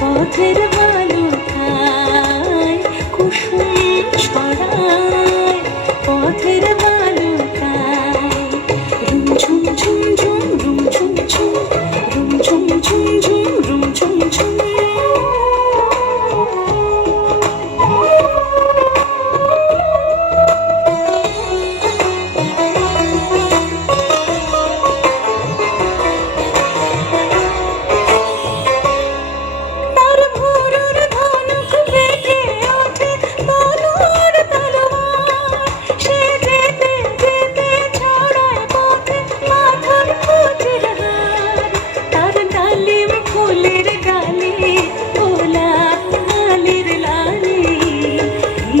পথের বালুকায় কুসুম ছড়ায়, পথের বালুকায় রুম ঝুম ঝুম ঝুম রুম ঝুম ঝুম রুম ঝুম ঝুম ঝুম রুম ঝুম ঝুম।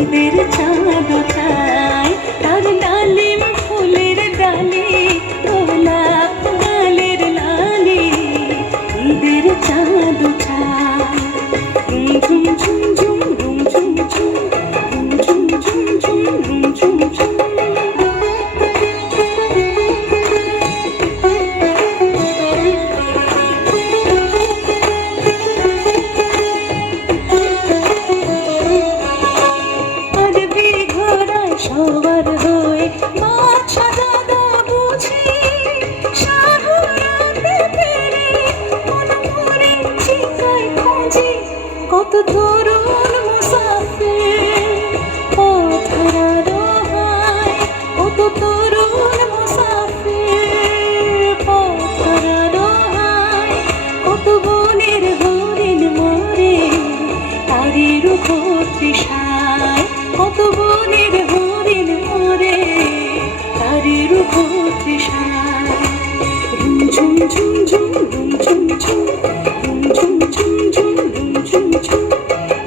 ঈদের চাঁদ ওঠায় তার ডালিম ফুলের ডালে, গোলাপ গালের লালে ঈদের চাঁদ ওঠায়। ঝুম ঝুম ঝুম ঝুম ঝুম ঝুম ঝুম ঝুম ঝুম ঝুম ঝুম ঝুম। সবার হয়ে মাঠ সাজানো বুঝি সাহারাতে ফেরে মন ভরে চিকায় খুঁজি কত তরুণ মুসাফির পথ হারায়, কত তরুণ মুসাফির পথ হারায়, কত বনের হরিণ মরে তারই রূপ তৃষায়, কত বনের হরিণ মরে তারই রূপ তৃষায়। রুম ঝুম ঝুম ঝুম রুম ঝুম ঝুম রুম ঝুম ঝুম ঝুম রুম ঝুম ঝুম।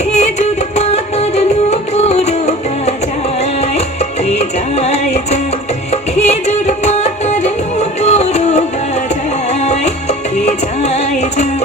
খেজুর পাতার নূপুর বাজায় কে যায় যায়, খেজুর পাতার নূপুর বাজায় কে যায় যায়।